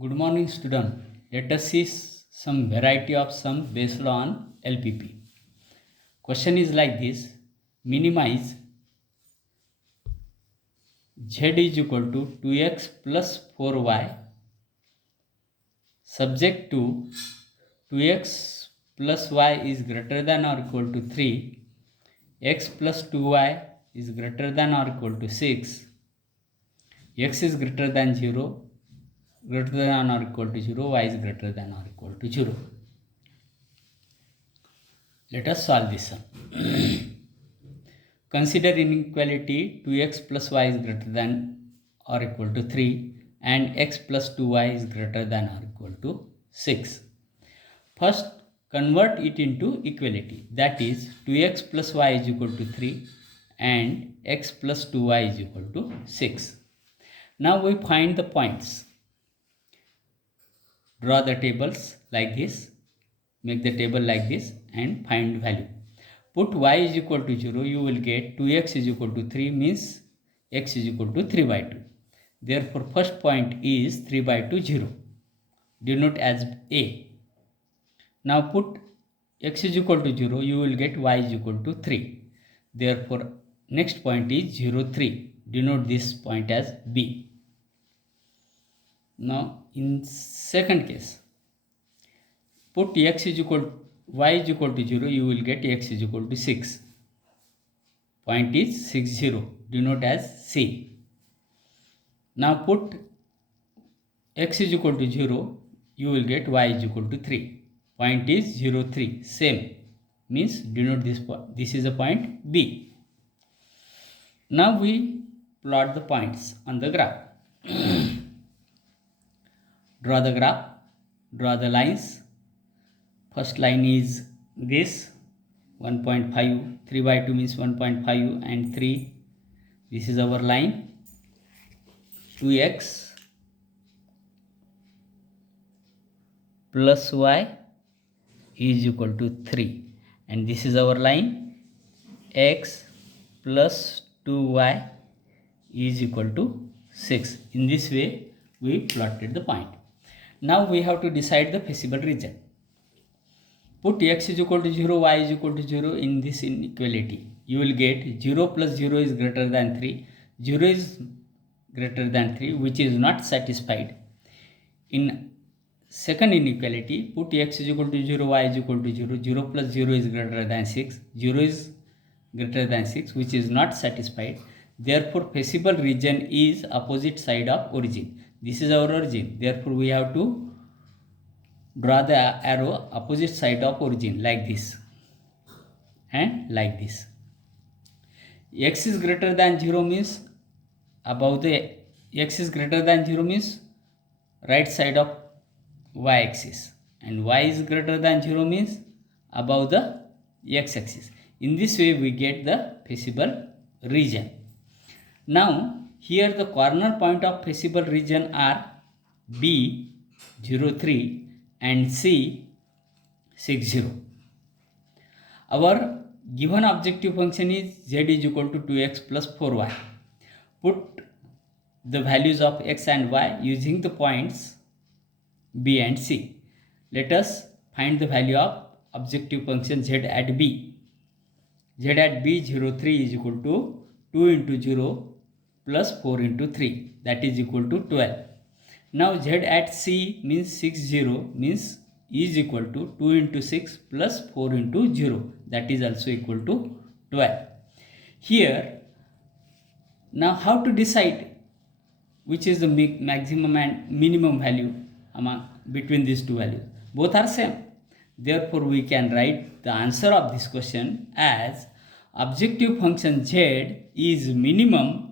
Good morning, student. Let us see some variety of sums based on LPP. Question is like this: minimize z is equal to 2x plus 4y subject to 2x plus y is greater than or equal to 3, x plus 2y is greater than or equal to 6, x is greater than 0, greater than or equal to 0, y is greater than or equal to 0. Let us solve this sum. Consider inequality 2x plus y is greater than or equal to 3 and x plus 2y is greater than or equal to 6. First, convert it into equality. That is 2x plus y is equal to 3 and x plus 2y is equal to 6. Now we find the points. Draw the tables like this. Make the table like this and find value. Put y is equal to 0, you will get 2x is equal to 3 means x is equal to 3 by 2. Therefore, first point is 3 by 2, 0. Denote as A. Now put x is equal to 0, you will get y is equal to 3. Therefore, next point is 0, 3. Denote this point as B. Now, in second case, put x is equal y is equal to 0, you will get x is equal to 6. Point is 6, 0. Denote as C. Now put x is equal to 0, you will get y is equal to 3. Point is 0, 3. Same. Means denote this point. This is a point B. Now we plot the points on the graph. Draw the graph. Draw the lines. First line is this 1.5, 3 by 2 means 1.5 and 3. This is our line 2x plus y is equal to 3 and this is our line x plus 2y is equal to 6. In this way we plotted the point. Now we have to decide the feasible region. Put x is equal to 0, y is equal to 0 in this inequality. You will get 0 plus 0 is greater than 3. 0 is greater than 3, which is not satisfied. In second inequality, put x is equal to 0, y is equal to 0. 0 plus 0 is greater than 6. 0 is greater than 6, which is not satisfied. Therefore, feasible region is opposite side of origin. This is our origin. Therefore, we have to draw the arrow opposite side of origin like this and like this. X is greater than 0 means above the x is greater than 0 means right side of y axis, and y is greater than 0 means above the x axis. In this way we get the feasible region. Now here the corner point of feasible region are B 0, 3 and C 6, 0. Our given objective function is z is equal to 2x plus 4y. Put the values of x and y using the points B and C. Let us find the value of objective function z at B. Z at B 0, 3 is equal to 2 into 0 plus 4 into 3, that is equal to 12. Now z at C means 6, 0 means is equal to 2 into 6 plus 4 into 0, that is also equal to 12. Here, now how to decide which is the maximum and minimum value among between these two values? Both are same. Therefore, we can write the answer of this question as objective function z is minimum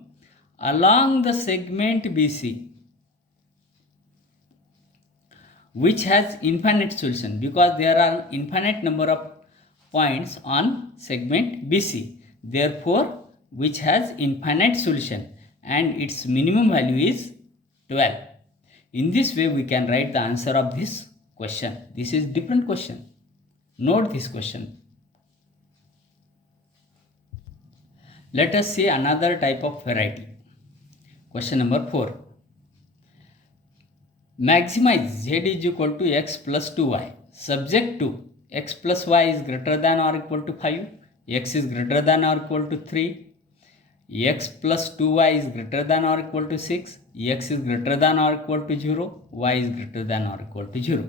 along the segment BC, which has infinite solution because there are infinite number of points on segment BC. Therefore, which has infinite solution and its minimum value is 12. In this way, we can write the answer of this question. This is different question. Note this question. Let us see another type of variety. Question number 4. Maximize z is equal to x plus 2y. Subject to x plus y is greater than or equal to 5, x is greater than or equal to 3, x plus 2y is greater than or equal to 6, x is greater than or equal to 0, y is greater than or equal to 0.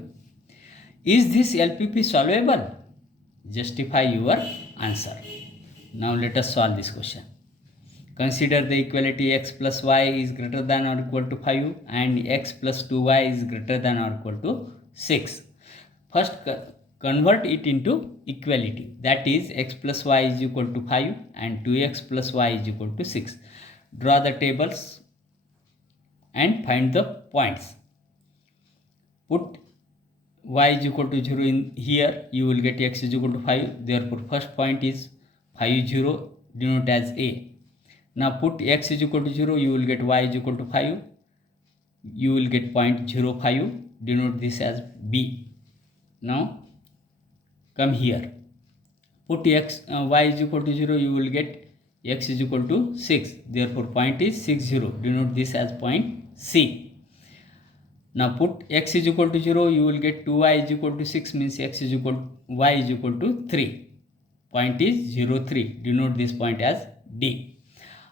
Is this LPP solvable? Justify your answer. Now let us solve this question. Consider the equality x plus y is greater than or equal to 5 and x plus 2y is greater than or equal to 6. First, convert it into equality. That is, x plus y is equal to 5 and 2x plus y is equal to 6. Draw the tables and find the points. Put y is equal to 0 in here. You will get x is equal to 5. Therefore, first point is 5, 0, denote as A. Now put x is equal to 0, you will get y is equal to 5. You will get point 0, 5, denote this as B. Now come here. Put y is equal to 0, you will get x is equal to 6. Therefore point is 6, 0, denote this as point C. Now put x is equal to 0, you will get 2y is equal to 6, means y is equal to 3. Point is 0, 3, denote this point as D.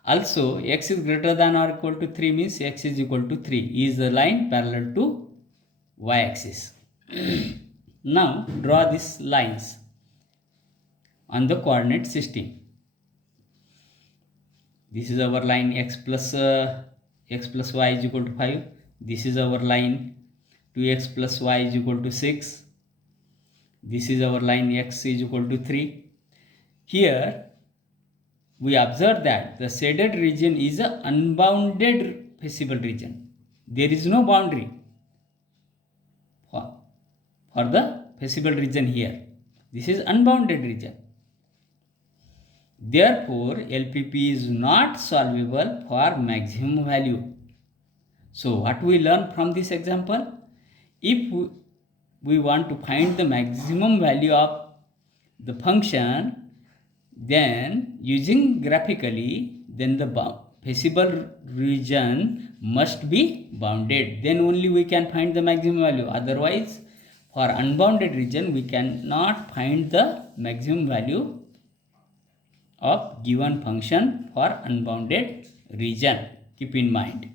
Also, x is greater than or equal to 3 means x is equal to 3 is the line parallel to y-axis. Now, draw these lines on the coordinate system. This is our line x plus y is equal to 5. This is our line 2x plus y is equal to 6. This is our line x is equal to 3. Here, we observe that the shaded region is an unbounded feasible region. There is no boundary for the feasible region here. This is unbounded region. Therefore, LPP is not solvable for maximum value. So, what we learn from this example? If we want to find the maximum value of the function, then using graphically, then the feasible region must be bounded. Then only we can find the maximum value. Otherwise, for unbounded region, we cannot find the maximum value of given function for unbounded region. Keep in mind.